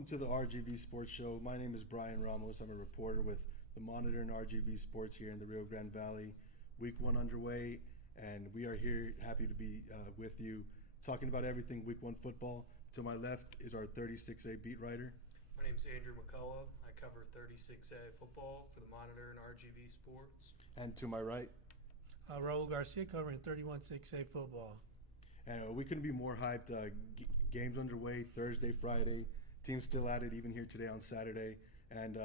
Welcome to the RGV Sports Show. My name is Brian Ramos. I'm a reporter with the Monitor and RGV Sports here in the Rio Grande Valley. Week 1 underway, and we are here happy to be with you talking about everything Week 1 football. To my left is our 36A beat writer. My name is Andrew McCullough. I cover 36A football for the Monitor and RGV Sports. And to my right, Raul Garcia covering 31-6A football. And we couldn't be more hyped. Games underway Thursday, Friday. Teams still at it even here today on Saturday. And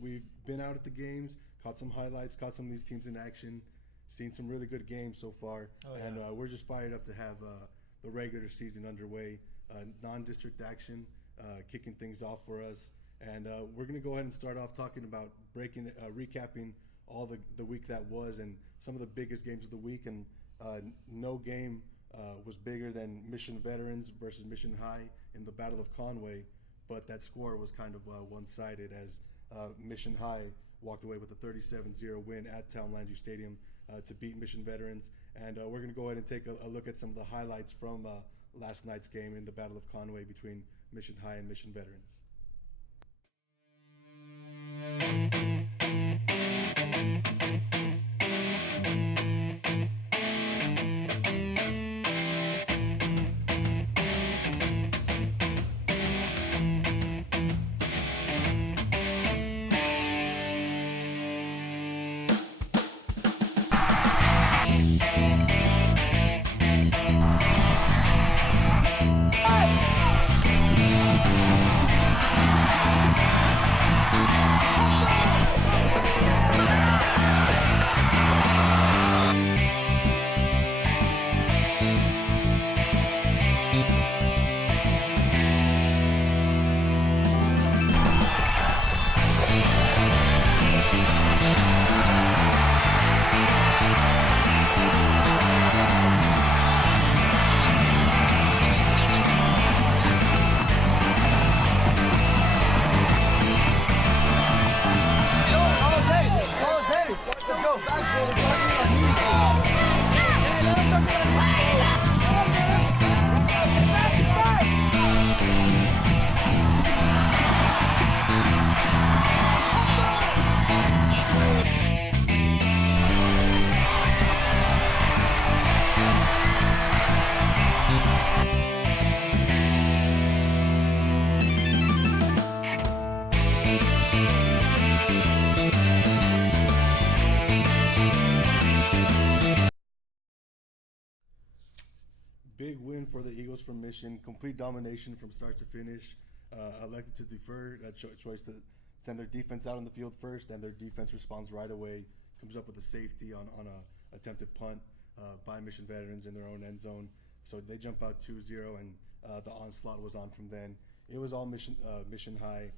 we've been out at the games, caught some highlights, caught some of these teams in action, seen some really good games so far. Oh, yeah. And we're just fired up to have the regular season underway. Non-district action, kicking things off for us. And we're going to go ahead and start off talking about recapping all the week that was and some of the biggest games of the week. And no game was bigger than Mission Veterans versus Mission High in the Battle of Conway, but that score was kind of one-sided as Mission High walked away with a 37-0 win at Townlandview Stadium to beat Mission Veterans. And we're going to go ahead and take a look at some of the highlights from last night's game in the Battle of Conway between Mission High and Mission Veterans. Big win for the Eagles from Mission. Complete domination from start to finish. Elected to defer, choice to send their defense out on the field first, and their defense responds right away. Comes up with a safety on a attempted punt by Mission Veterans in their own end zone. So they jump out 2-0, and the onslaught was on from then. It was all Mission High.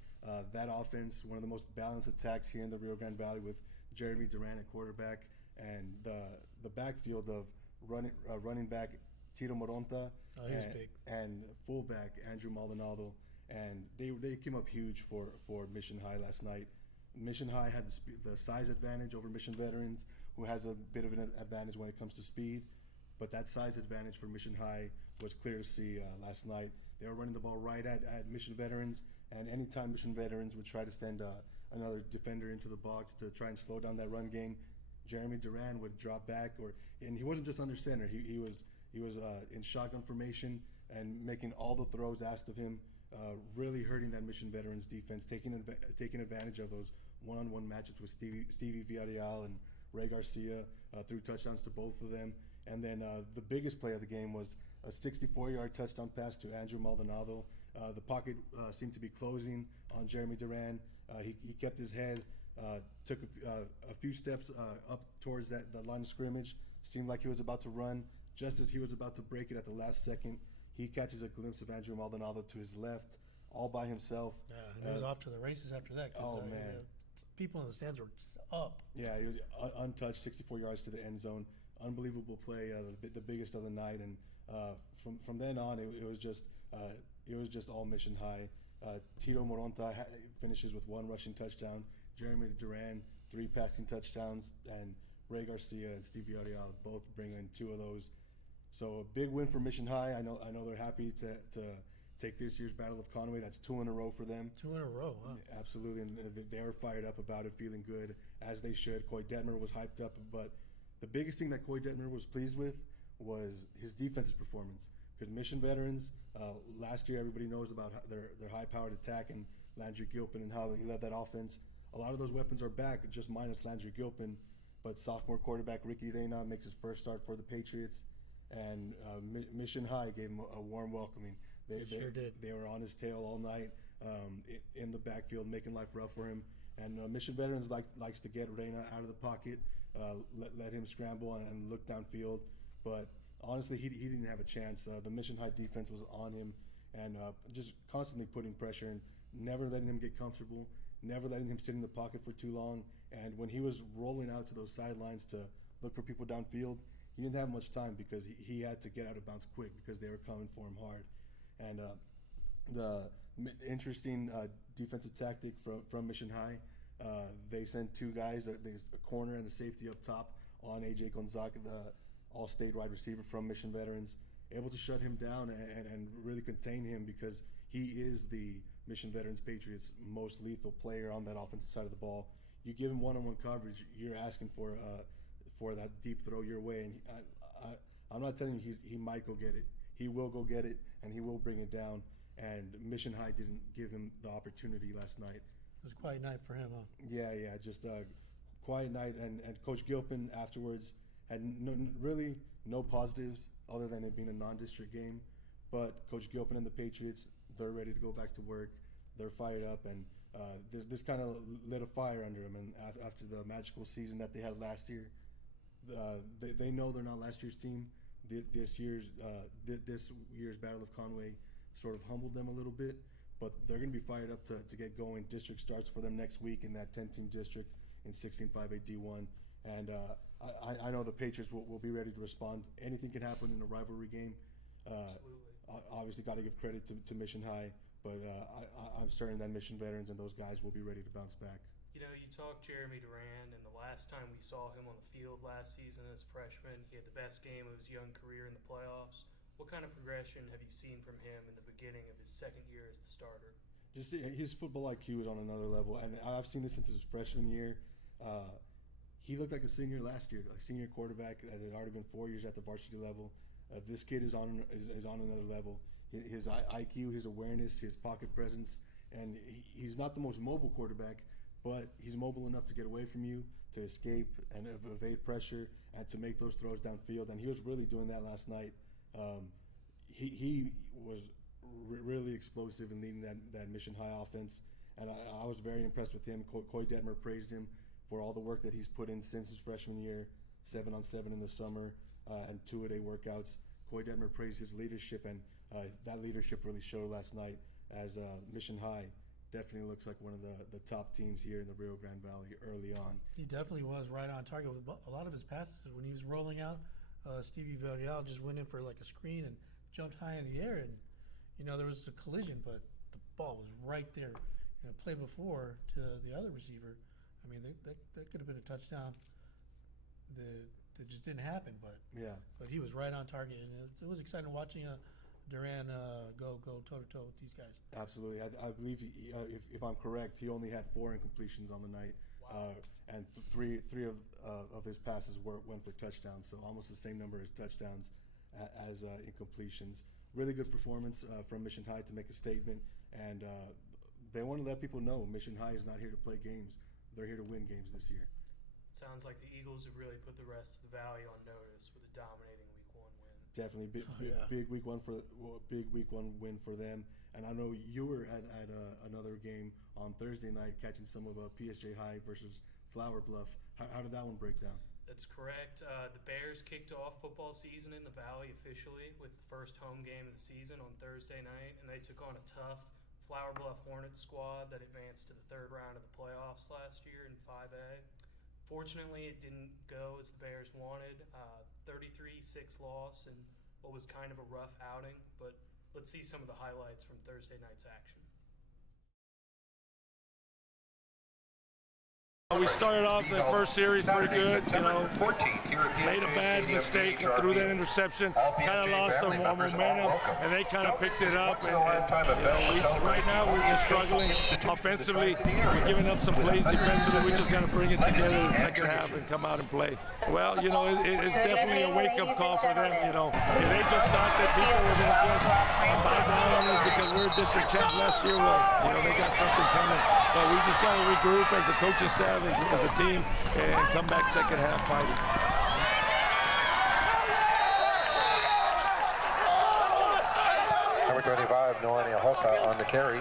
That offense, one of the most balanced attacks here in the Rio Grande Valley, with Jeremy Duran at quarterback, and the backfield of running back Tito Moronta and fullback Andrew Maldonado, and they came up huge for Mission High last night. Mission High had the size advantage over Mission Veterans, who has a bit of an advantage when it comes to speed, but that size advantage for Mission High was clear to see last night. They were running the ball right at Mission Veterans, and anytime Mission Veterans would try to send another defender into the box to try and slow down that run game, Jeremy Duran would drop back, and he wasn't just under center. He was in shotgun formation and making all the throws asked of him, really hurting that Mission Veterans defense, taking advantage of those one-on-one matchups with Stevie Villarreal and Ray Garcia, threw touchdowns to both of them. And then the biggest play of the game was a 64-yard touchdown pass to Andrew Maldonado. The pocket seemed to be closing on Jeremy Duran. He kept his head, took a few steps up towards the line of scrimmage, seemed like he was about to run. Just as he was about to break it at the last second, he catches a glimpse of Andrew Maldonado to his left, all by himself. Yeah, and he was off to the races after that. Man. People in the stands were just up. Yeah, he was untouched, 64 yards to the end zone. Unbelievable play, the biggest of the night. And from then on, it was just all Mission High. Tito Moronta finishes with 1 rushing touchdown. Jeremy Duran, 3 passing touchdowns, and Ray Garcia and Steve Villarreal both bring in 2 of those. So a big win for Mission High. I know they're happy to take this year's Battle of Conway. That's 2 in a row for them. 2 in a row, huh? Absolutely, and they were fired up about it, feeling good, as they should. Coy Detmer was hyped up, but the biggest thing that Coy Detmer was pleased with was his defensive performance. Because Mission veterans, last year everybody knows about their high-powered attack and Landry Gilpin and how he led that offense. A lot of those weapons are back, just minus Landry Gilpin. But sophomore quarterback Ricky Reyna makes his first start for the Patriots, and Mission High gave him a warm welcoming. They sure did. They were on his tail all night in the backfield, making life rough for him. And Mission veterans likes to get Reyna out of the pocket, let him scramble and look downfield. But honestly, he didn't have a chance. The Mission High defense was on him and just constantly putting pressure and never letting him get comfortable, never letting him sit in the pocket for too long. And when he was rolling out to those sidelines to look for people downfield, he didn't have much time because he had to get out of bounds quick because they were coming for him hard. And the interesting defensive tactic from Mission High, they sent 2 guys, a corner and a safety up top on AJ Gonzaga, the all-state wide receiver from Mission Veterans, able to shut him down and really contain him because he is the Mission Veterans Patriots' most lethal player on that offensive side of the ball. You give him one-on-one coverage, you're asking for that deep throw your way, and I'm not telling you he might go get it. He will go get it, and he will bring it down. And Mission High didn't give him the opportunity last night. It was a quiet night for him, huh? Yeah, just a quiet night. And Coach Gilpin afterwards had really no positives other than it being a non-district game. But Coach Gilpin and the Patriots, they're ready to go back to work. They're fired up, and this kind of lit a fire under them. And after the magical season that they had last year, they know they're not last year's team. This year's Battle of Conway sort of humbled them a little bit, but they're going to be fired up to get going. District starts for them next week in that 10-team district in 16-5A D1, and I know the Patriots will be ready to respond. Anything can happen in a rivalry game. Absolutely. Obviously, got to give credit to Mission High, but I'm certain that Mission veterans and those guys will be ready to bounce back. You know, you talked Jeremy Durand, and the last time we saw him on the field last season as a freshman, he had the best game of his young career in the playoffs. What kind of progression have you seen from him in the beginning of his second year as the starter? Just his football IQ is on another level, and I've seen this since his freshman year. He looked like a senior last year, like senior quarterback that had already been 4 years at the varsity level. This kid is on another level. His IQ, his awareness, his pocket presence, and he's not the most mobile quarterback, but he's mobile enough to get away from you, to escape and evade pressure, and to make those throws downfield. And he was really doing that last night. He was really explosive in leading that Mission High offense, and I was very impressed with him. Coy Detmer praised him for all the work that he's put in since his freshman year, 7-on-7 in the summer, and 2-a-day workouts. Coy Detmer praised his leadership, and that leadership really showed last night as Mission High definitely looks like one of the top teams here in the Rio Grande Valley early on. He definitely was right on target with a lot of his passes. When he was rolling out, Stevie Villarreal just went in for like a screen and jumped high in the air, and there was a collision, but the ball was right there. Play before to the other receiver. I mean, that could have been a touchdown. That just didn't happen, but he was right on target, and it was exciting watching Duran go toe-to-toe with these guys. Absolutely. I believe, if I'm correct, he only had 4 incompletions on the night. Wow. And three of his passes went for touchdowns, so almost the same number as touchdowns as incompletions. Really good performance from Mission High to make a statement, and they want to let people know Mission High is not here to play games. They're here to win games this year. Sounds like the Eagles have really put the rest of the Valley on notice with a dominating Week 1 win. Definitely big Week 1 win for them. And I know you were at another game on Thursday night catching some of PSJ High versus Flower Bluff. How did that one break down? That's correct. The Bears kicked off football season in the Valley officially with the first home game of the season on Thursday night, and they took on a tough Flower Bluff Hornets squad that advanced to the third round of the playoffs last year in 5A. Fortunately, it didn't go as the Bears wanted. 33-6 loss and what was kind of a rough outing, but let's see some of the highlights from Thursday night's action. We started off the first series pretty good, made a bad mistake, threw that interception, kind of lost some momentum, and they kind of picked it up. And right now we're just struggling offensively. We're giving up some plays defensively. We just got to bring it together in the second half and come out and play. Well, it's definitely a wake-up call for them. If they just thought that people were going to just buy down on us because we're district champs last year, well, they got something coming. But we just got to regroup as a coaching staff, as a team, and come back second half fighting. Number 25, Noania Hota on the carry.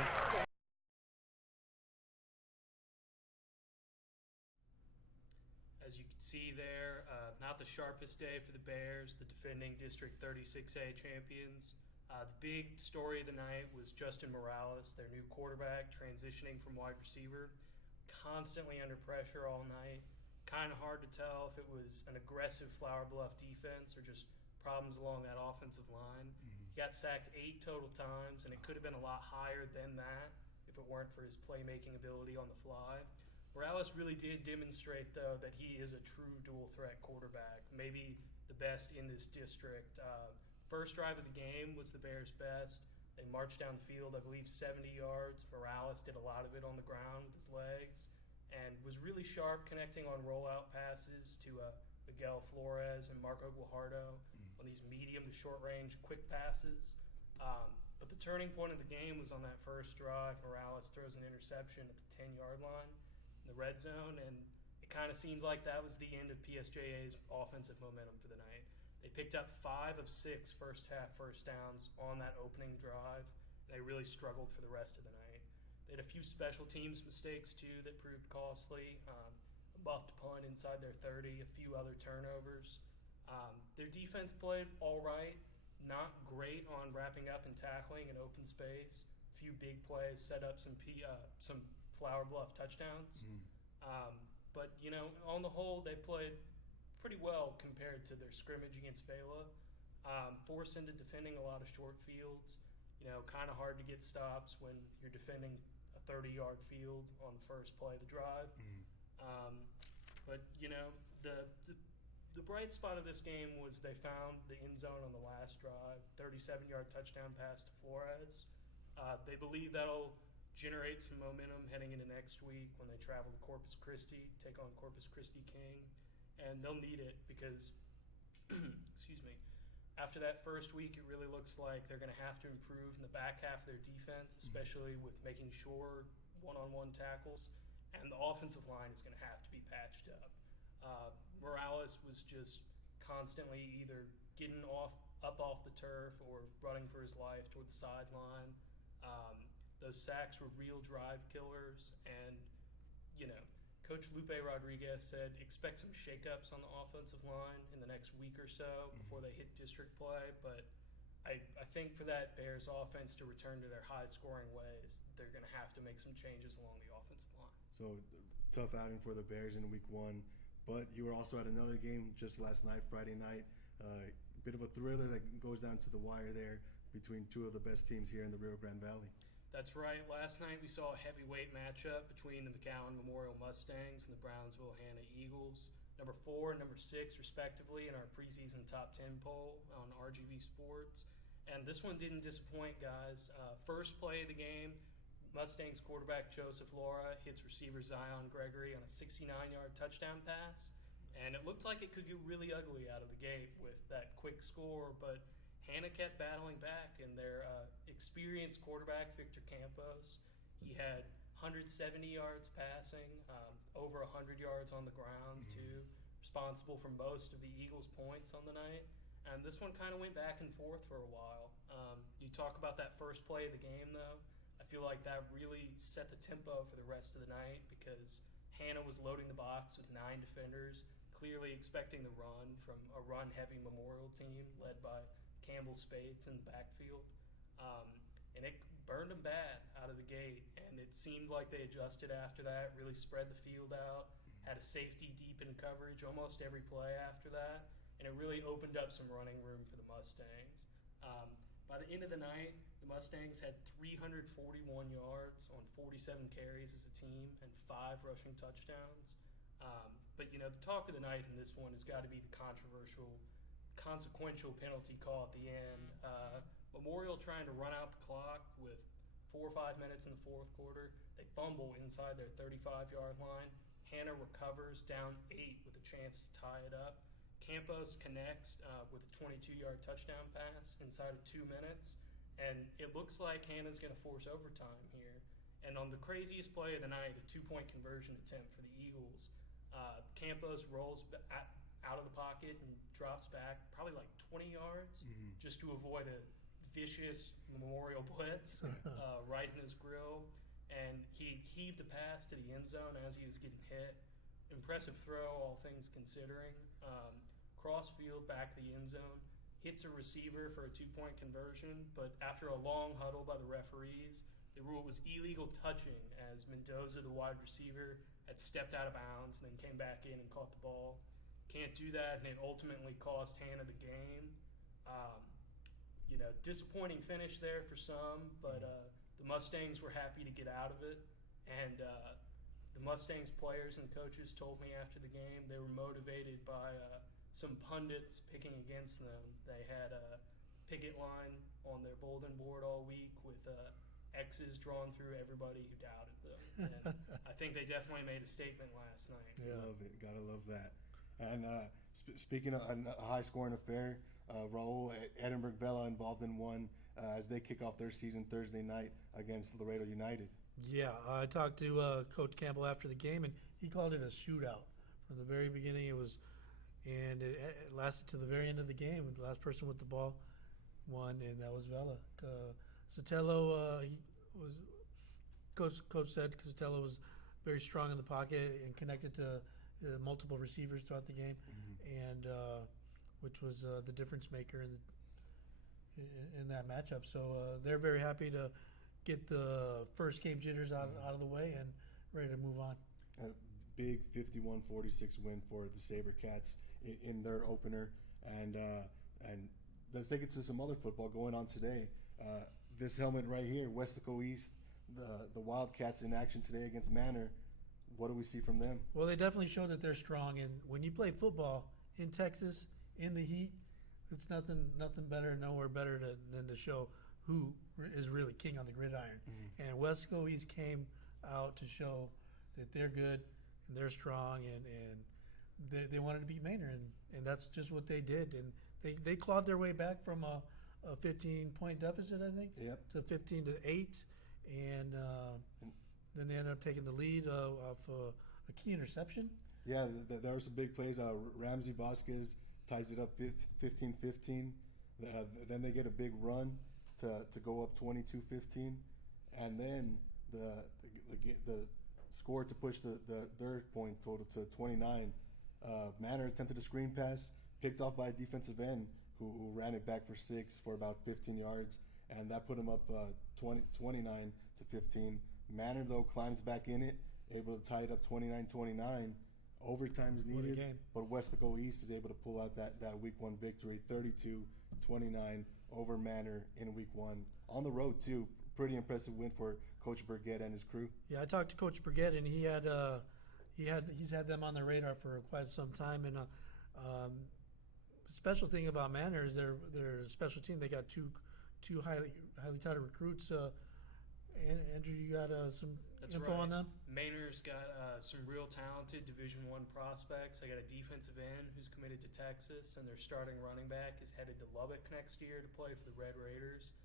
As you can see there, not the sharpest day for the Bears, the defending District 36A champions. The big story of the night was Justin Morales, their new quarterback, transitioning from wide receiver. Constantly under pressure all night. Kind of hard to tell if it was an aggressive Flower Bluff defense or just problems along that offensive line. He got sacked 8 total times, and it could have been a lot higher than that if it weren't for his playmaking ability on the fly. Morales really did demonstrate, though, that he is a true dual-threat quarterback, maybe the best in this district. First drive of the game was the Bears' best. They marched down the field, I believe, 70 yards. Morales did a lot of it on the ground with his legs and was really sharp connecting on rollout passes to Miguel Flores and Marco Guajardo on these medium to short-range quick passes. But the turning point of the game was on that first drive. Morales throws an interception at the 10-yard line in the red zone, and it kind of seemed like that was the end of PSJA's offensive momentum for the night. They picked up 5 of 6 first-half first downs on that opening drive, and they really struggled for the rest of the night. They had a few special teams mistakes, too, that proved costly. A buffed punt inside their 30, a few other turnovers. Their defense played all right, not great on wrapping up and tackling in open space. A few big plays set up some Flower Bluff touchdowns. But, on the whole, they played pretty well compared to their scrimmage against Vela. Forced into defending a lot of short fields. Kind of hard to get stops when you're defending a 30-yard field on the first play of the drive. But, the bright spot of this game was they found the end zone on the last drive, 37-yard touchdown pass to Flores. They believe that'll generate some momentum heading into next week when they travel to Corpus Christi, take on Corpus Christi King. And they'll need it because, excuse me, after that first week, it really looks like they're going to have to improve in the back half of their defense, especially with making sure one-on-one tackles. And the offensive line is going to have to be patched up. Morales was just constantly either getting up off the turf or running for his life toward the sideline. Those sacks were real drive killers, and, Coach Lupe Rodriguez said expect some shakeups on the offensive line in the next week or so before they hit district play. But I think for that Bears offense to return to their high-scoring ways, they're going to have to make some changes along the offensive line. So tough outing for the Bears in week 1. But you were also at another game just last night, Friday night. A bit of a thriller that goes down to the wire there between 2 of the best teams here in the Rio Grande Valley. That's right. Last night we saw a heavyweight matchup between the McAllen Memorial Mustangs and the Brownsville Hanna Eagles. Number 4 and number 6, respectively, in our preseason top 10 poll on RGV Sports. And this one didn't disappoint, guys. First play of the game, Mustangs quarterback Joseph Laura hits receiver Zion Gregory on a 69-yard touchdown pass. And it looked like it could get really ugly out of the gate with that quick score, but Hanna kept battling back, and their experienced quarterback, Victor Campos, he had 170 yards passing, over 100 yards on the ground, too, responsible for most of the Eagles' points on the night. And this one kind of went back and forth for a while. You talk about that first play of the game, though. I feel like that really set the tempo for the rest of the night because Hanna was loading the box with 9 defenders, clearly expecting the run from a run-heavy Memorial team led by Campbell Spates in the backfield. And it burned them bad out of the gate, and it seemed like they adjusted after that, really spread the field out, had a safety deep in coverage almost every play after that, and it really opened up some running room for the Mustangs. By the end of the night, The Mustangs had 341 yards on 47 carries as a team and 5 rushing touchdowns. But, the talk of the night in this one has got to be the consequential penalty call at the end. Memorial trying to run out the clock with 4 or 5 minutes in the fourth quarter. They fumble inside their 35-yard line. Hannah recovers down 8 with a chance to tie it up. Campos connects with a 22-yard touchdown pass inside of 2 minutes. And it looks like Hannah's going to force overtime here. And on the craziest play of the night, a 2-point conversion attempt for the Eagles, Campos rolls out of the pocket and drops back probably like 20 yards just to avoid a vicious Memorial blitz right in his grill. And he heaved a pass to the end zone as he was getting hit. Impressive throw, all things considering. Cross field back to the end zone. Hits a receiver for a 2-point conversion, but after a long huddle by the referees, they ruled it was illegal touching as Mendoza, the wide receiver, had stepped out of bounds and then came back in and caught the ball. Can't do that, and it ultimately cost Hannah the game. Disappointing finish there for some, but the Mustangs were happy to get out of it, and the Mustangs players and coaches told me after the game they were motivated by some pundits picking against them. They had a picket line on their bulletin board all week with X's drawn through everybody who doubted them. And I think they definitely made a statement last night. Yeah. Love it. Gotta love that. And speaking of a high-scoring affair, Raul, Edinburgh Vela involved in one as they kick off their season Thursday night against Laredo United. Yeah, I talked to Coach Campbell after the game, and he called it a shootout. From the very beginning, it lasted to the very end of the game. The last person with the ball won, and that was Vela. Sotelo, Coach said Sotelo was very strong in the pocket and connected to multiple receivers throughout the game, and which was the difference maker in that matchup. So they're very happy to get the first game jitters out of the way and ready to move on. A big 51-46 win for the SaberCats in their opener, and let's take it to some other football going on today. This helmet right here, Westaco East, the Wildcats in action today against Manor. What do we see from them? Well, they definitely showed that they're strong, and when you play football in Texas in the heat, it's nothing better, nowhere better than to show who is really king on the gridiron. And Westaco East came out to show that they're good and they're strong, and they wanted to beat Manor, and that's just what they did. And they clawed their way back from a 15-point deficit, I think, to 15-8, and then they ended up taking the lead off a key interception. Yeah, there were some big plays. Ramsey Vasquez ties it up 15-15. Then they get a big run to go up 22-15, and then the score to push their points total to 29. Manor attempted a screen pass, picked off by a defensive end who ran it back for 6 for about 15 yards, and that put him up 29-15. Manor, though, climbs back in it, able to tie it up 29-29. Overtime's needed, but Westaco East is able to pull out that Week 1 victory, 32-29 over Manor in Week 1. On the road, too. Pretty impressive win for Coach Burgett and his crew. Yeah, I talked to Coach Burgett, and he's had them on the radar for quite some time. And special thing about Manor is their special team. They got two highly touted recruits. Andrew, you got some info on them? Manor's got some real talented Division I prospects. They got a defensive end who's committed to Texas, and their starting running back is headed to Lubbock next year to play for the Red Raiders.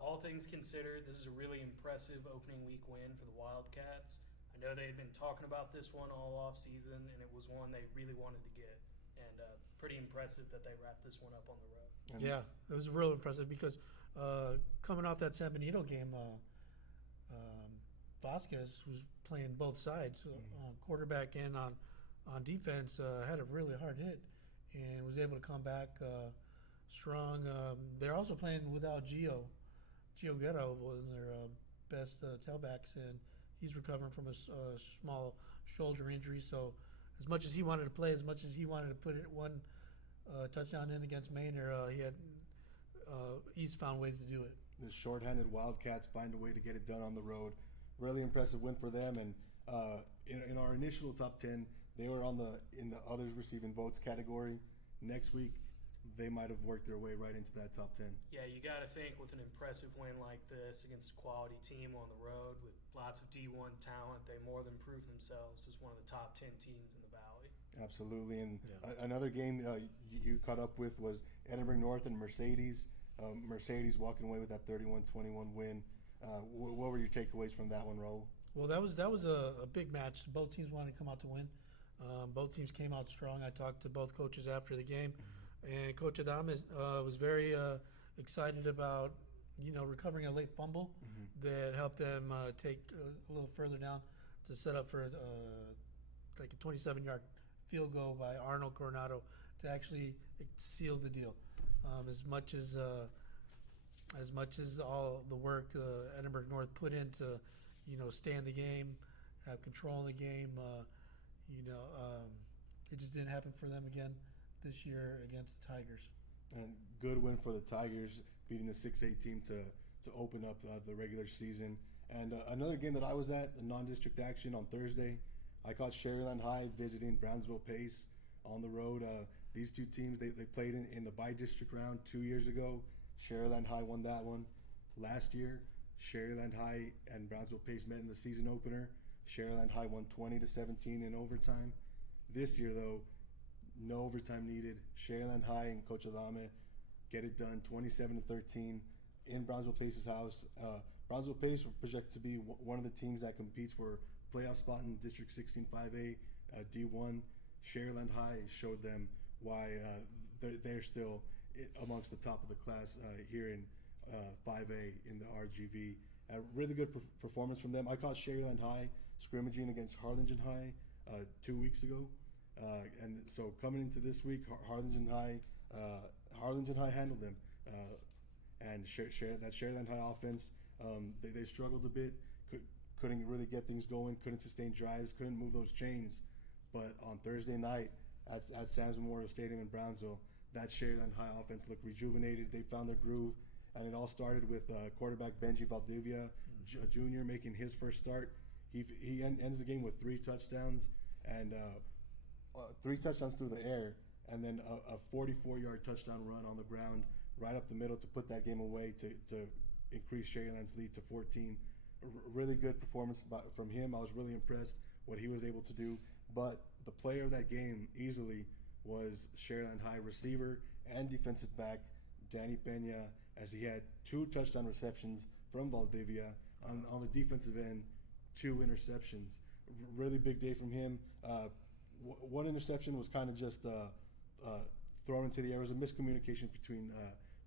All things considered, this is a really impressive opening week win for the Wildcats. I know they had been talking about this one all off season, and it was one they really wanted to get. And pretty impressive that they wrapped this one up on the road. Yeah, it was real impressive because coming off that San Benito game, Vasquez, who's playing both sides, quarterback and on defense, had a really hard hit and was able to come back strong. They're also playing without Gio Guerra, one of their best tailbacks, and he's recovering from a small shoulder injury. So as much as he wanted to play, as much as he wanted to put it one touchdown in against Manor, East found ways to do it. the shorthanded Wildcats find a way to get it done on the road. Really impressive win for them. And in our initial top 10, they were in the others receiving votes category. Next week, they might have worked their way right into that top 10. Yeah, you got to think with an impressive win like this against a quality team on the road with lots of D1 talent, they more than proved themselves as one of the top 10 teams in the Valley. Absolutely. And another game you caught up with was Edinburgh North and Mercedes. Mercedes walking away with that 31-21 win. What were your takeaways from that one, Raul? Well, that was a big match. Both teams wanted to come out to win. Both teams came out strong. I talked to both coaches after the game, and Coach Adame was very excited about recovering a late fumble that helped them take a little further down to set up for like a 27-yard field goal by Arnold Coronado to actually seal the deal. As much as all the work Edinburgh North put into stay in the game, have control in the game. It just didn't happen for them again this year against the Tigers. And good win for the Tigers, beating the 6A team to open up the regular season. And another game that I was at, a non-district action on Thursday, I caught Sherryland High visiting Brownsville Pace on the road. These two teams, they played in the bi-district round 2 years ago. Sherryland High won that one. Last year, Sherryland High and Brownsville Pace met in the season opener. Sherryland High won 20-17 in overtime. This year, though, no overtime needed. Sherryland High and Coach Adame get it done, 27-13 in Brownsville Pace's house. Brownsville Pace were projected to be one of the teams that competes for playoff spot in District 16 5A D1. Sherryland High showed them why they're still amongst the top of the class here in 5A in the RGV. A really good performance from them. I caught Sherryland High scrimmaging against Harlingen High 2 weeks ago. And so coming into this week, Harlingen High handled them. And that Sherryland High offense, they struggled a bit, couldn't really get things going, couldn't sustain drives, couldn't move those chains. But on Thursday night at Sam's Memorial Stadium in Brownsville, that Sherryland High offense looked rejuvenated. They found their groove, and it all started with quarterback Benji Valdivia, Jr., making his first start. He ends the game with 3 touchdowns and 3 touchdowns through the air, and then a 44-yard touchdown run on the ground right up the middle to put that game away to increase Sherryland's lead to 14. Really good performance from him. I was really impressed what he was able to do. But the player of that game easily was Sherryland High receiver and defensive back Danny Pena, as he had 2 touchdown receptions from Valdivia. On the defensive end, 2 interceptions. Really big day from him. One interception was kind of just thrown into the air. It was a miscommunication between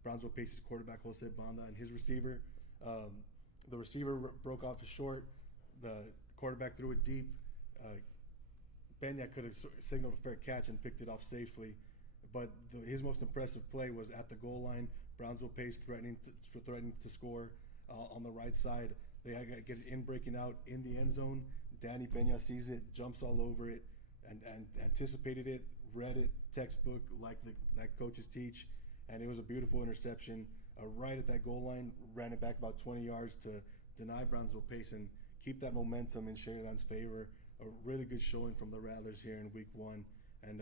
Brownsville Pace's quarterback Jose Banda and his receiver. The receiver broke off a short. The quarterback threw it deep. Pena could have signaled a fair catch and picked it off safely. But his most impressive play was at the goal line. Brownsville Pace threatening to score on the right side. They get in breaking out in the end zone. Danny Pena sees it, jumps all over it, and anticipated it, read it, textbook like coaches teach, and it was a beautiful interception right at that goal line. Ran it back about 20 yards to deny Brownsville Pace and keep that momentum in Sherryland's favor. A really good showing from the Rattlers here in Week 1, and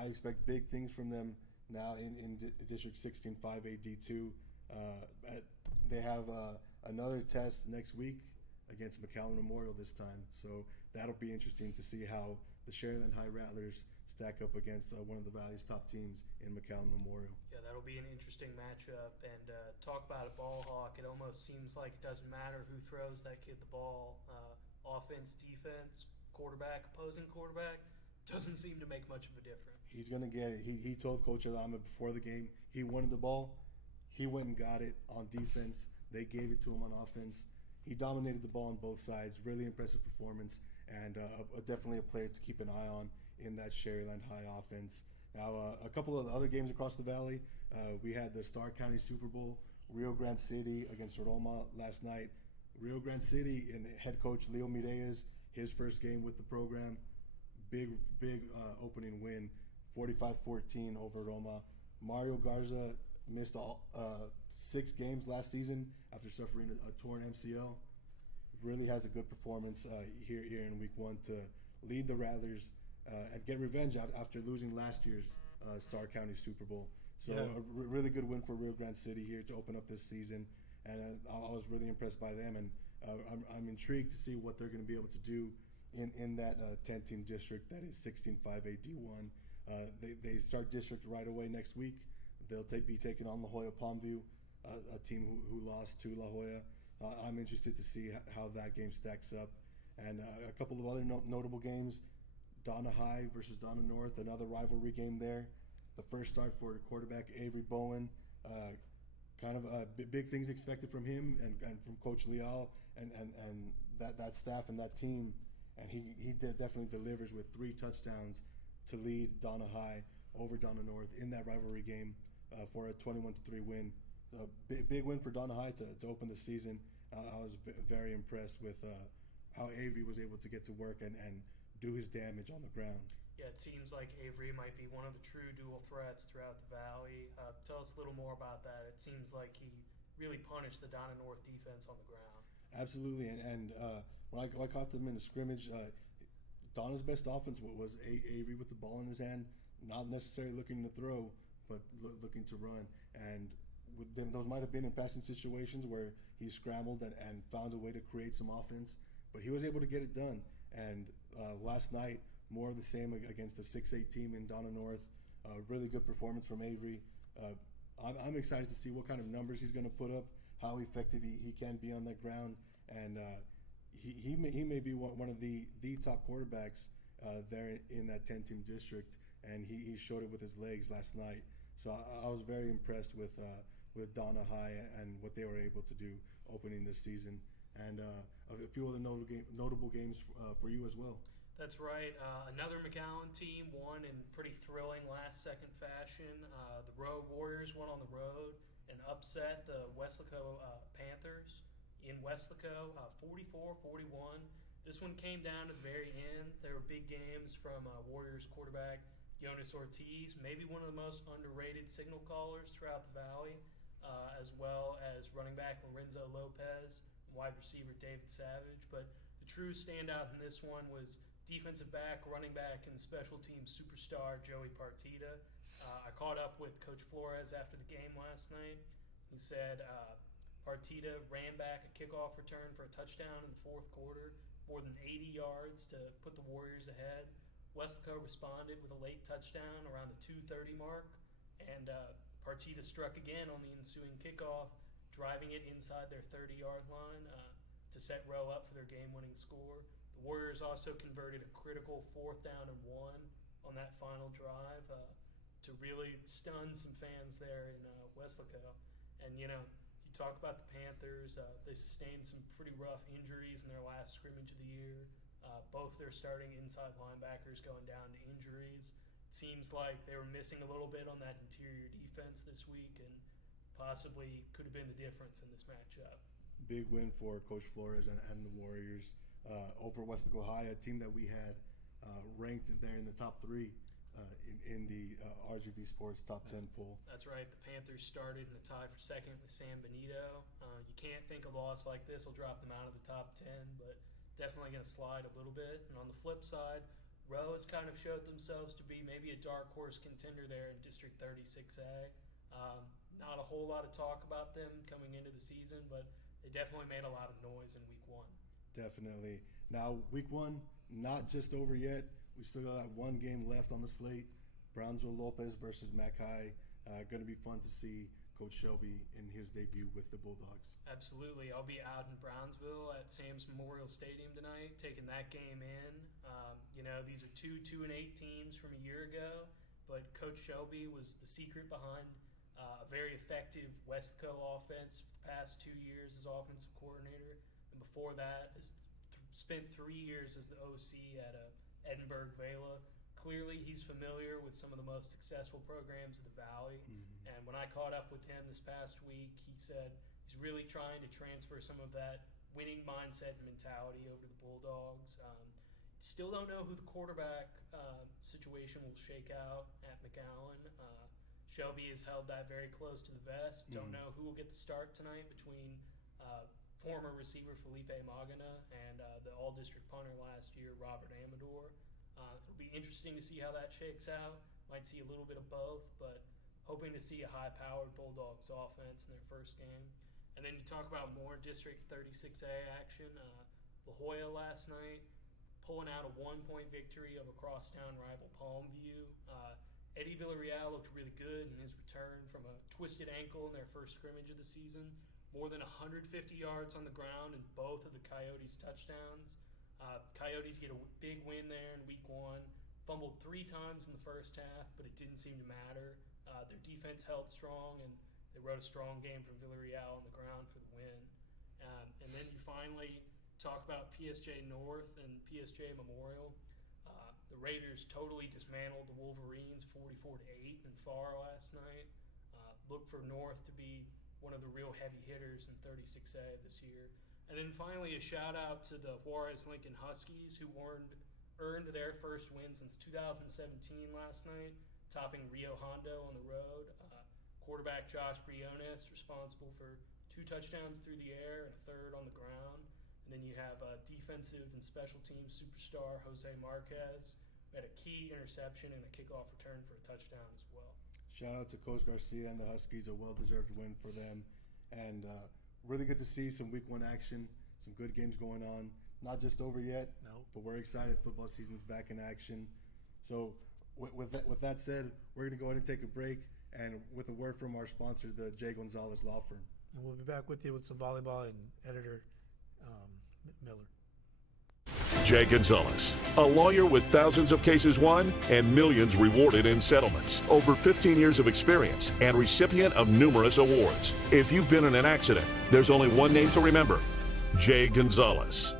I expect big things from them now in District 16 5A D2. They have another test next week against McAllen Memorial this time, so that'll be interesting to see how the Sherryland High Rattlers stack up against one of the Valley's top teams in McAllen Memorial. Yeah, that'll be an interesting matchup. And talk about a ball hawk. It almost seems like it doesn't matter who throws that kid the ball. Offense, defense, quarterback, opposing quarterback, doesn't seem to make much of a difference. He's going to get it. He told Coach Adame before the game he wanted the ball. He went and got it on defense. They gave it to him on offense. He dominated the ball on both sides. Really impressive performance, and definitely a player to keep an eye on in that Sherryland High offense. Now, a couple of other games across the valley. We had the Starr County Super Bowl, Rio Grande City against Roma last night. Rio Grande City and head coach Leo Mireles, his first game with the program. Big opening win, 45-14 over Roma. Mario Garza missed all 6 games last season after suffering a torn MCL. Really has a good performance here in week 1 to lead the Rattlers and get revenge after losing last year's Starr County Super Bowl. So a really good win for Rio Grande City here to open up this season, and I was really impressed by them, and I'm intrigued to see what they're going to be able to do in that 10-team district that is 16-5A D1. They start district right away next week. They'll be taking on La Jolla Palmview, a team who lost to La Jolla. I'm interested to see how that game stacks up. And a couple of other notable games, Donna High versus Donna North, another rivalry game there. The first start for quarterback Avery Bowen. Kind of big things expected from him and from Coach Leal and that staff and that team. And he definitely delivers with 3 touchdowns to lead Donna High over Donna North in that rivalry game for a 21-3 win. So big win for Donna High to open the season. I was very impressed with how Avery was able to get to work and do his damage on the ground. Yeah, it seems like Avery might be one of the true dual threats throughout the Valley. Tell us a little more about that. It seems like he really punished the Donna North defense on the ground. Absolutely, and when I caught them in the scrimmage, Donna's best offense was Avery with the ball in his hand, not necessarily looking to throw, but looking to run. And with them, those might have been in passing situations where he scrambled and found a way to create some offense, but he was able to get it done. And last night, more of the same against a 6A team in Donna North. Really good performance from Avery. I'm excited to see what kind of numbers he's going to put up, how effective he can be on that ground, and he may be one of the top quarterbacks there in that 10-team district, and he showed it with his legs last night. So I was very impressed with Donna High and what they were able to do opening this season, and a few other notable games for you as well. That's right. Another McAllen team won in pretty thrilling last-second fashion. The Road Warriors won on the road and upset the Weslaco Panthers in Weslaco, 44-41. This one came down to the very end. There were big games from Warriors quarterback Jonas Ortiz, maybe one of the most underrated signal callers throughout the Valley, as well as running back Lorenzo Lopez, wide receiver David Savage. But the true standout in this one was defensive back, running back, and special team superstar Joey Partita. I caught up with Coach Flores after the game last night. He said Partita ran back a kickoff return for a touchdown in the 4th quarter, more than 80 yards to put the Warriors ahead. Weslaco responded with a late touchdown around the 2:30 mark, and Partita struck again on the ensuing kickoff, driving it inside their 30-yard line to set Row up for their game-winning score. The Warriors also converted a critical 4th down and 1 on that final drive to really stun some fans there in Weslaco. And, you talk about the Panthers. They sustained some pretty rough injuries in their last scrimmage of the year. Both their starting inside linebackers going down to injuries. It seems like they were missing a little bit on that interior defense this week and possibly could have been the difference in this matchup. Big win for Coach Flores and the Warriors over Weslaco High, a team that we had ranked there in the top 3 in the RGV Sports top 10 poll. That's right. The Panthers started in a tie for second with San Benito. You can't think a loss like this will drop them out of the top 10, but definitely going to slide a little bit. And on the flip side, Row has kind of showed themselves to be maybe a dark horse contender there in District 36A. Not a whole lot of talk about them coming into the season, but they definitely made a lot of noise in Week 1. Definitely. Now, Week 1, not just over yet. We still got 1 game left on the slate. Brownsville Lopez versus Mac High. Going to be fun to see Coach Shelby in his debut with the Bulldogs. Absolutely. I'll be out in Brownsville at Sam's Memorial Stadium tonight, taking that game in. These are 2-8 teams from a year ago, but Coach Shelby was the secret behind a very effective Weslaco offense for the past 2 years as offensive coordinator, and before that, spent 3 years as the OC at Edinburgh Vela. Clearly, he's familiar with some of the most successful programs of the Valley. Mm-hmm. And when I caught up with him this past week, he said he's really trying to transfer some of that winning mindset and mentality over to the Bulldogs. Still don't know who the quarterback situation will shake out at McAllen. Shelby has held that very close to the vest. Don't know who will get the start tonight between former receiver Felipe Magana and the all-district punter last year, Robert Amador. It'll be interesting to see how that shakes out. Might see a little bit of both, but hoping to see a high-powered Bulldogs offense in their first game. And then you talk about more District 36A action. La Jolla last night pulling out a 1-point victory of a crosstown rival Palmview. Eddie Villarreal looked really good in his return from a twisted ankle in their first scrimmage of the season. More than 150 yards on the ground in both of the Coyotes' touchdowns. Coyotes get a big win there in week 1. Fumbled 3 times in the first half, but it didn't seem to matter. Their defense held strong, and they wrote a strong game from Villarreal on the ground for the win. And then you finally talk about PSJ North and PSJ Memorial. The Raiders totally dismantled the Wolverines 44-8 in Farr last night. Look for North to be one of the real heavy hitters in 36A this year. And then finally a shout out to the Juarez Lincoln Huskies, who earned their first win since 2017 last night, topping Rio Hondo on the road. Quarterback Josh Briones responsible for 2 touchdowns through the air and a 3rd on the ground. And then you have defensive and special teams superstar Jose Marquez, who had a key interception and a kickoff return for a touchdown as well. Shout out to Coach Garcia and the Huskies, a well-deserved win for them. And really good to see some week 1 action, some good games going on. Not just over yet, but we're excited. Football season's back in action. So with that said, we're going to go ahead and take a break, and with a word from our sponsor, the J. Gonzalez Law Firm. And we'll be back with you with some volleyball and editor Miller. Jay Gonzalez, a lawyer with thousands of cases won and millions rewarded in settlements. Over 15 years of experience and recipient of numerous awards. If you've been in an accident, there's only one name to remember: Jay Gonzalez.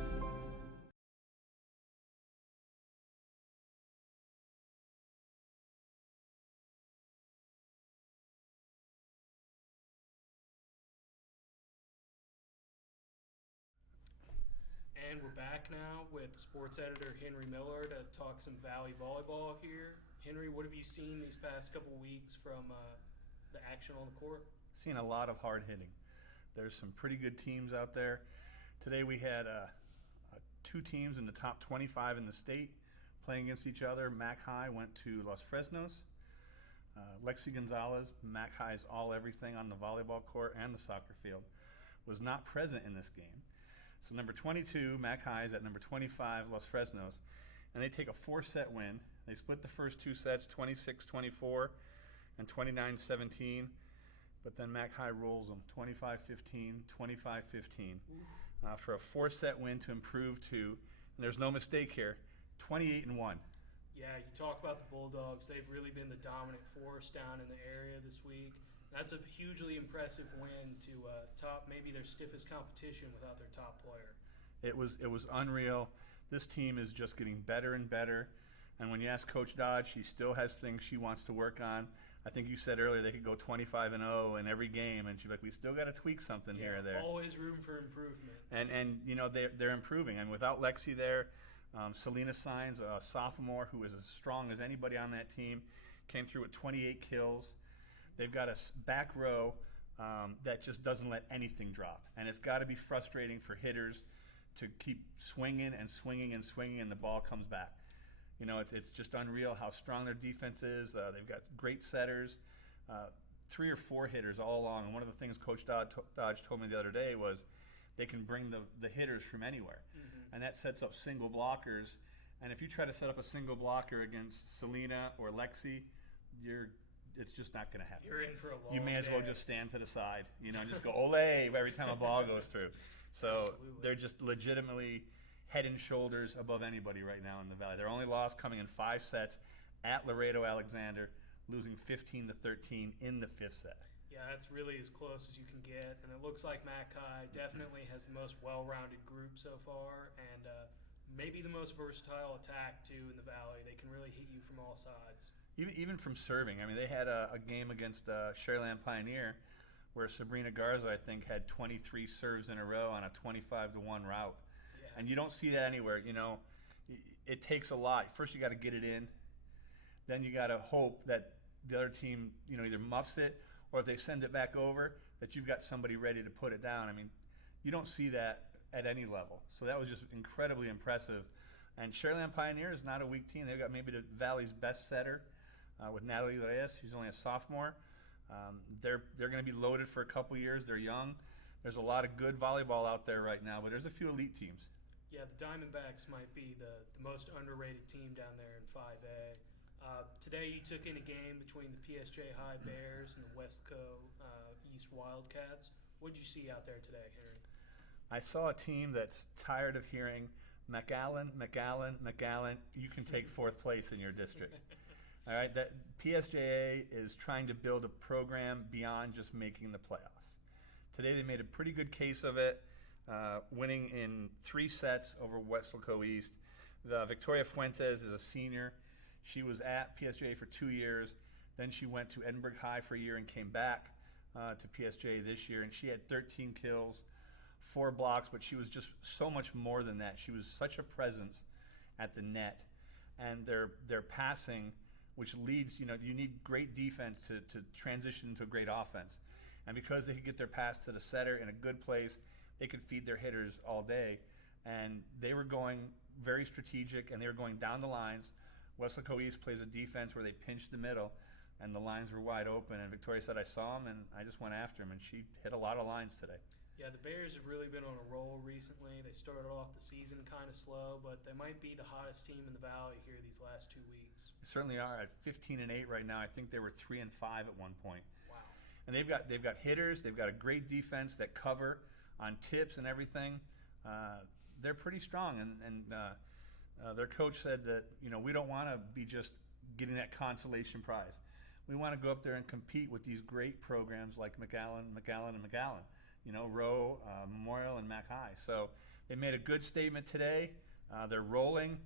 And we're back now with sports editor Henry Miller to talk some Valley volleyball here. Henry, what have you seen these past couple weeks from the action on the court? Seen a lot of hard hitting. There's some pretty good teams out there. Today we had 2 teams in the top 25 in the state playing against each other. Mac High went to Los Fresnos. Lexi Gonzalez, Mac High's all everything on the volleyball court and the soccer field, was not present in this game. So number 22, Mac High, is at number 25, Los Fresnos, and they take a 4-set win. They split the first 2 sets, 26-24 and 29-17, but then Mac High rolls them, 25-15, 25-15, for a 4-set win to improve to, and there's no mistake here, 28-1. Yeah, you talk about the Bulldogs. They've really been the dominant force down in the area this week. That's a hugely impressive win to top maybe their stiffest competition without their top player. It was unreal. This team is just getting better and better. And when you ask Coach Dodge, she still has things she wants to work on. I think you said earlier they could go 25-0 in every game, and she's like, we still got to tweak something here or there. Always room for improvement. And you know they're improving. And without Lexi there, Selena Signs, a sophomore who is as strong as anybody on that team, came through with 28 kills. They've got a back row that just doesn't let anything drop. And it's got to be frustrating for hitters to keep swinging and swinging and swinging, and the ball comes back. You know, it's just unreal how strong their defense is. They've got great setters, 3 or 4 hitters all along. And one of the things Coach Dodge told me the other day was they can bring the hitters from anywhere. And that sets up single blockers. And if you try to set up a single blocker against Selena or Lexi, it's just not going to happen. You're in for a long You may as well day. just stand to the side, and just go ole every time a ball goes through. So Absolutely. They're just legitimately head and shoulders above anybody right now in the Valley. Their only loss coming in 5 sets at Laredo Alexander, losing 15-13 in the 5th set. Yeah, that's really as close as you can get. And it looks like Mackay definitely has the most well-rounded group so far, and maybe the most versatile attack, too, in the Valley. They can really hit you from all sides. Even from serving. I mean, they had a game against Sharyland Pioneer where Sabrina Garza, I think, had 23 serves in a row on a 25-1 route. Yeah. And you don't see that anywhere. You know, it takes a lot. First, you got to get it in. Then you got to hope that the other team, either muffs it, or if they send it back over, that you've got somebody ready to put it down. I mean, you don't see that at any level. So that was just incredibly impressive. And Sharyland Pioneer is not a weak team. They've got maybe the Valley's best setter with Natalie Reyes. She's only a sophomore. They're going to be loaded for a couple years. They're young. There's a lot of good volleyball out there right now, but there's a few elite teams. Yeah, the Diamondbacks might be the most underrated team down there in 5A. Today you took in a game between the PSJ High Bears and the Westco East Wildcats. What did you see out there today, Henry? I saw a team that's tired of hearing McAllen. You can take fourth place in your district. All right, that PSJA is trying to build a program beyond just making the playoffs. Today they made a pretty good case of it, winning in 3 sets over Westlaco East. Victoria Fuentes is a senior. She was at PSJA for 2 years. Then she went to Edinburgh High for a year and came back to PSJA this year. And she had 13 kills, 4 blocks, but she was just so much more than that. She was such a presence at the net. And their passing, which leads, you need great defense to transition into a great offense. And because they could get their pass to the setter in a good place, they could feed their hitters all day. And they were going very strategic, and they were going down the lines. Westlaco East plays a defense where they pinch the middle, and the lines were wide open. And Victoria said, I saw him, and I just went after him. And she hit a lot of lines today. Yeah, the Bears have really been on a roll recently. They started off the season kind of slow, but they might be the hottest team in the Valley here these last 2 weeks. They certainly are at 15-8 right now. I think they were 3-5 at one point. Wow. And they've got hitters. They've got a great defense that cover on tips and everything. They're pretty strong, and their coach said that we don't want to be just getting that consolation prize. We want to go up there and compete with these great programs like McAllen, Rowe, Memorial, and Mac High. So they made a good statement today. They're rolling.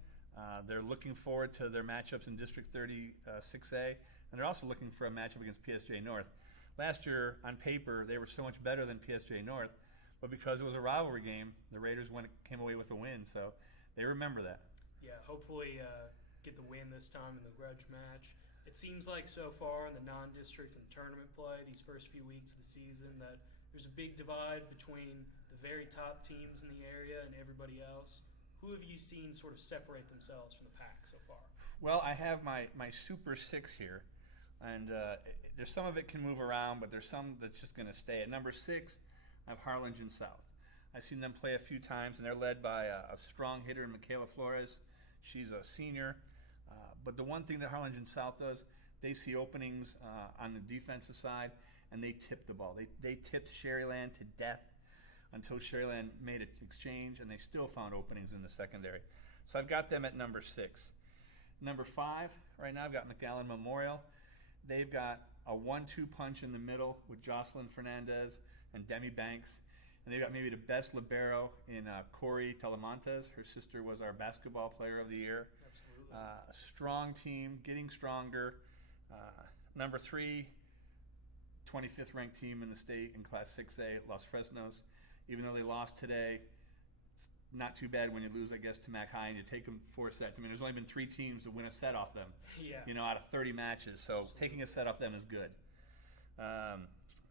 They're looking forward to their matchups in District 30 6A, and they're also looking for a matchup against PSJ North. Last year, on paper, they were so much better than PSJ North, but because it was a rivalry game, the Raiders came away with a win, so they remember that. Yeah, hopefully get the win this time in the grudge match. It seems like so far in the non-district and tournament play, these first few weeks of the season, that there's a big divide between the very top teams in the area and everybody else. Who have you seen sort of separate themselves from the pack so far? Well, I have my Super 6 here, and there's some of it can move around, but there's some that's just going to stay. At number 6, I have Harlingen South. I've seen them play a few times, and they're led by a strong hitter, Michaela Flores. She's a senior. But the one thing that Harlingen South does, they see openings on the defensive side, and they tip the ball. They tipped Sharyland to death until Sharyland made an exchange, and they still found openings in the secondary. So I've got them at number 6. Number 5, right now I've got McAllen Memorial. They've got a 1-2 punch in the middle with Jocelyn Fernandez and Demi Banks. And they've got maybe the best libero in Corey Telemontes. Her sister was our basketball player of the year. Absolutely. A strong team, getting stronger. Number 3, 25th ranked team in the state in Class 6A, Los Fresnos. Even though they lost today, it's not too bad when you lose, I guess, to Mac High and you take them 4 sets. I mean, there's only been 3 teams that win a set off them, out of 30 matches. So Absolutely. Taking a set off them is good.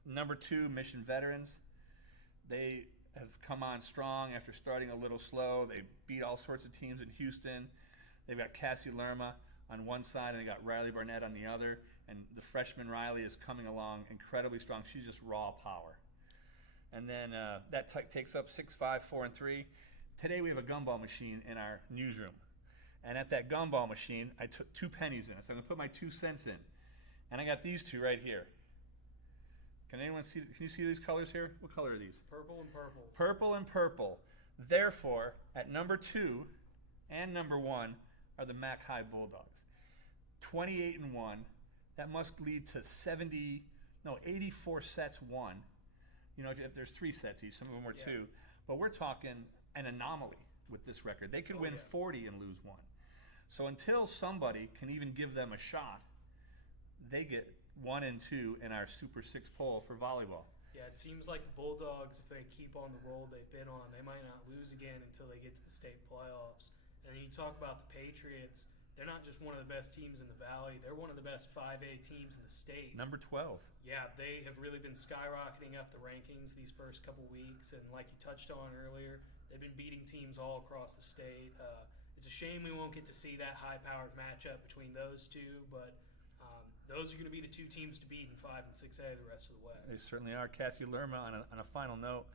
Number 2, Mission Veterans. They have come on strong after starting a little slow. They beat all sorts of teams in Houston. They've got Cassie Lerma on one side, and they got Riley Barnett on the other. And the freshman Riley is coming along incredibly strong. She's just raw power. And then that takes up 6-5, 4, and 3. Today we have a gumball machine in our newsroom. And at that gumball machine, I took 2 pennies in it. So I'm going to put my 2 cents in. And I got these 2 right here. Can anyone see? Can you see these colors here? What color are these? Purple and purple. Purple and purple. Therefore, at number 2 and number 1 are the Mac High Bulldogs. 28-1. That must lead to 84 sets won. If there's 3 sets each, some of them were 2. But we're talking an anomaly with this record. They could win 40 and lose 1. So until somebody can even give them a shot, they get 1 and 2 in our Super 6 poll for volleyball. Yeah, it seems like the Bulldogs, if they keep on the roll they've been on, they might not lose again until they get to the state playoffs. And then you talk about the Patriots, they're not just one of the best teams in the Valley. They're one of the best 5A teams in the state. Number 12. Yeah, they have really been skyrocketing up the rankings these first couple weeks, and like you touched on earlier, they've been beating teams all across the state. It's a shame we won't get to see that high-powered matchup between those two, but those are going to be the two teams to beat in 5 and 6A the rest of the way. They certainly are. Cassie Lerma, on a final note,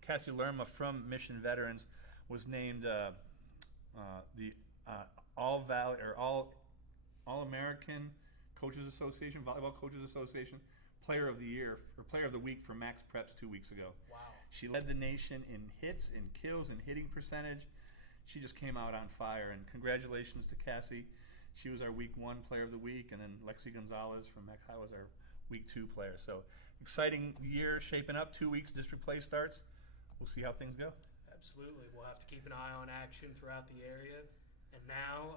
Cassie Lerma from Mission Veterans was named the All-American Coaches Association, Volleyball Coaches Association, Player of the Year or Player of the Week for Max Preps 2 weeks ago. Wow. She led the nation in hits, in kills, in hitting percentage. She just came out on fire, and congratulations to Cassie. She was our Week 1 Player of the Week, and then Lexi Gonzalez from Mac High was our Week 2 player. So exciting year shaping up. 2 weeks district play starts. We'll see how things go. Absolutely. We'll have to keep an eye on action throughout the area. And now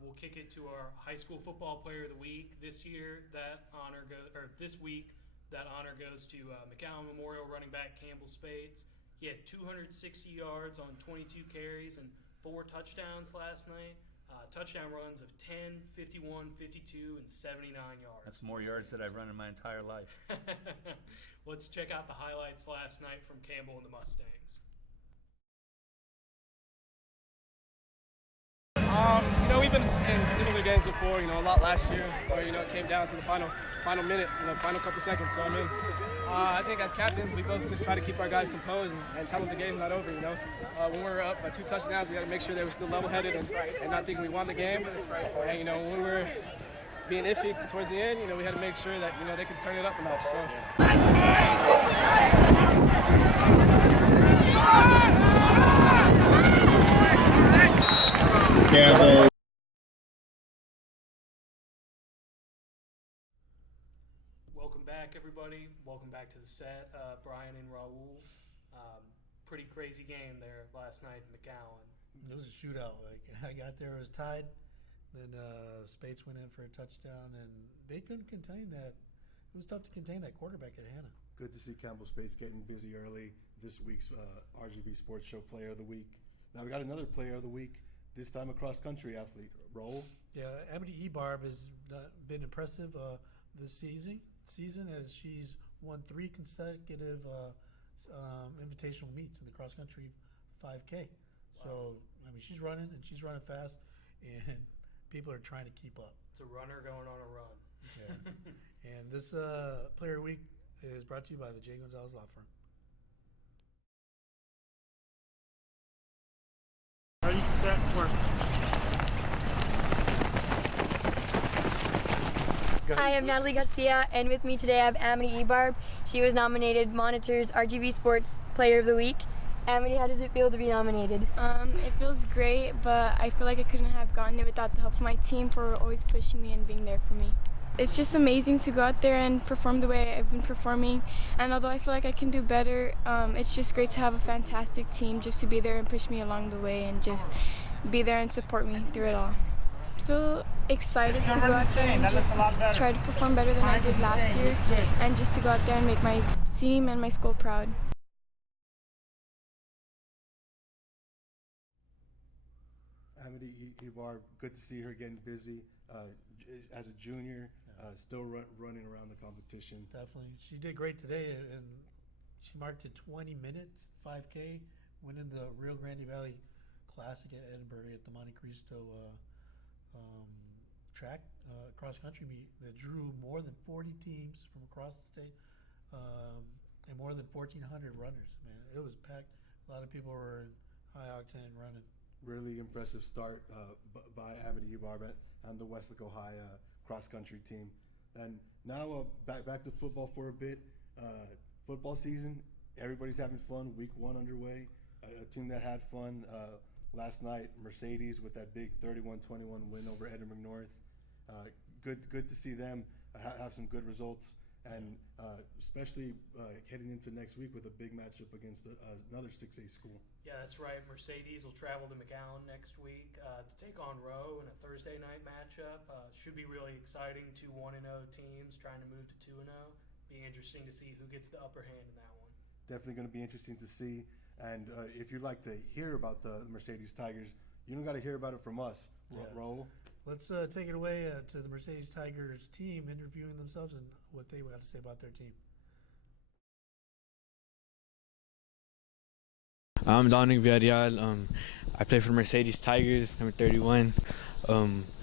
we'll kick it to our high school football player of the week. This week that honor goes to McAllen Memorial running back Campbell Spades. He had 260 yards on 22 carries and 4 touchdowns last night. Touchdown runs of 10, 51, 52, and 79 yards. That's more yards than I've run in my entire life. Let's check out the highlights last night from Campbell and the Mustangs. We've been in similar games before, a lot last year, where, it came down to the final minute, final couple seconds. So, I think as captains, we both just try to keep our guys composed and tell them the game's not over, When we were up by 2 touchdowns, we had to make sure they were still level-headed and not thinking we won the game. And, when we were being iffy towards the end, we had to make sure that, they could turn it up a notch. So. Campbell. Welcome back, everybody. Welcome back to the set. Brian and Raul. Pretty crazy game there last night in McAllen. It was a shootout. Like I got there, it was tied. Then Spates went in for a touchdown, and they couldn't contain that. It was tough to contain that quarterback at Hannah. Good to see Campbell Spates getting busy early. This week's RGV Sports Show Player of the Week. Now we got another Player of the Week. This time a cross-country athlete. Roll. Yeah, Amity Ebarb has been impressive this season as she's won 3 consecutive invitational meets in the cross-country 5K. Wow. So, she's running, and she's running fast, and people are trying to keep up. It's a runner going on a run. Yeah. And this Player Week is brought to you by the J. Gonzalez Law Firm. Ready, set, work. Hi, I'm Natalie Garcia, and with me today I have Amity Ebarb. She was nominated Monitor's RGV Sports Player of the Week. Amity, how does it feel to be nominated? It feels great, but I feel like I couldn't have gotten it without the help of my team for always pushing me and being there for me. It's just amazing to go out there and perform the way I've been performing, and although I feel like I can do better, it's just great to have a fantastic team just to be there and push me along the way and just be there and support me through it all. I feel excited to go out there and just try to perform better than I did last year, and just to go out there and make my team and my school proud. Amity Ebarb, good to see her getting busy as a junior, still running around the competition. Definitely. She did great today, and she marked it 20 minutes, 5K, winning the Rio Grande Valley Classic at Edinburgh at the Monte Cristo track cross-country meet that drew more than 40 teams from across the state and more than 1,400 runners. Man, it was packed. A lot of people were in high octane running. Really impressive start by Amity Ebarb and the Westlake High cross-country team. And now back to football for a bit. Football season, everybody's having fun. Week 1 underway. A team that had fun last night, Mercedes, with that big 31-21 win over Edinburgh North. Good to see them have some good results, and especially heading into next week with a big matchup against another 6A school. Yeah, that's right. Mercedes will travel to McAllen next week to take on Rowe in a Thursday night matchup. Should be really exciting. 2 1-0 teams trying to move to 2-0. Be interesting to see who gets the upper hand in that one. Definitely going to be interesting to see. And if you'd like to hear about the Mercedes Tigers, you don't got to hear about it from us. Yeah. Roll. Let's take it away to the Mercedes Tigers team interviewing themselves and what they got to say about their team. I'm Dominic Villarreal. I play for Mercedes Tigers, number 31.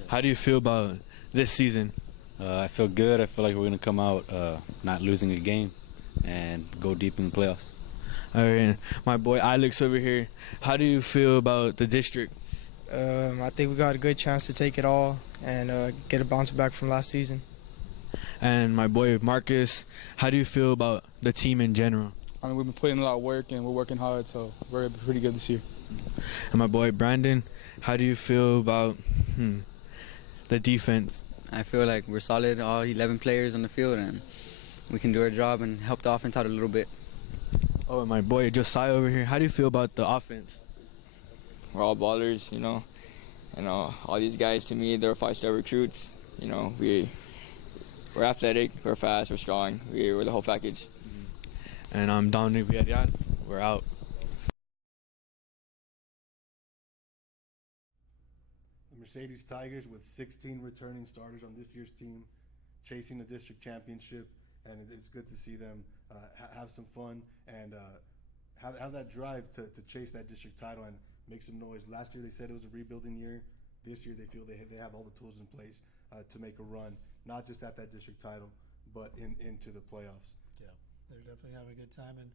How do you feel about this season? I feel good. I feel like we're going to come out not losing a game and go deep in the playoffs. All right, my boy Alex over here. How do you feel about the district? I think we got a good chance to take it all and get a bounce back from last season. And my boy Marcus, how do you feel about the team in general? I mean, we've been putting a lot of work and we're working hard, so we're pretty good this year. And my boy Brandon, how do you feel about the defense? I feel like we're solid, all 11 players on the field, and we can do our job and help the offense out a little bit. Oh, and my boy Josiah over here, how do you feel about the offense? We're all ballers, you know. And all these guys, to me, they're 5-star recruits. You know, we're athletic, we're fast, we're strong. We're the whole package. And I'm Dominic Villarreal. We're out. The Mercedes Tigers with 16 returning starters on this year's team, chasing the district championship, and it's good to see them have some fun and have that drive to chase that district title and make some noise. Last year they said it was a rebuilding year. This year they feel they have all the tools in place to make a run, not just at that district title, but into the playoffs. Yeah, they're definitely having a good time, and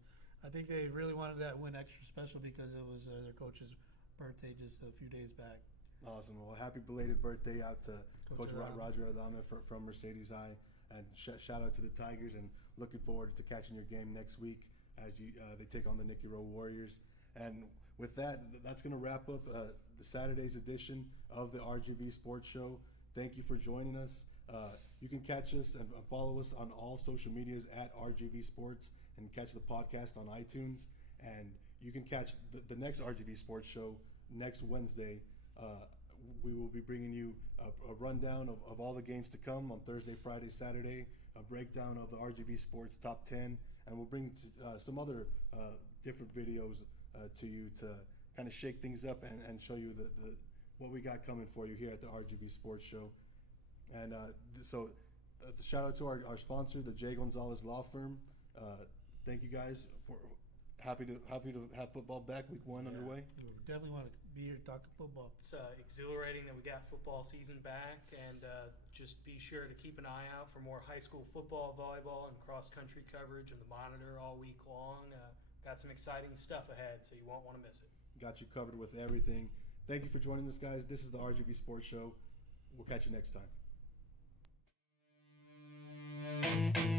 I think they really wanted that win extra special because it was their coach's birthday just a few days back. Awesome. Well, happy belated birthday out to Coach Adame. Roger Adame from Mercedes I, and shout out to the Tigers, and looking forward to catching your game next week as they take on the Nicky Rowe Warriors. And with that, that's going to wrap up the Saturday's edition of the RGV Sports Show. Thank you for joining us. You can catch us and follow us on all social medias at RGV Sports, and catch the podcast on iTunes. And you can catch the next RGV Sports Show next Wednesday. We will be bringing you a rundown of all the games to come on Thursday, Friday, Saturday, a breakdown of the RGV Sports Top 10, and we'll bring some other different videos to you to kind of shake things up and show you what we got coming for you here at the RGV Sports Show. And so shout out to our sponsor, the J. Gonzalez Law Firm. Thank you guys for happy to have football back, week 1 underway. We definitely want to be here talking football. It's exhilarating that we got football season back, and just be sure to keep an eye out for more high school football, volleyball, and cross-country coverage of the Monitor all week long. Got some exciting stuff ahead, so you won't want to miss it. Got you covered with everything. Thank you for joining us, guys. This is the RGV Sports Show. We'll catch you next time.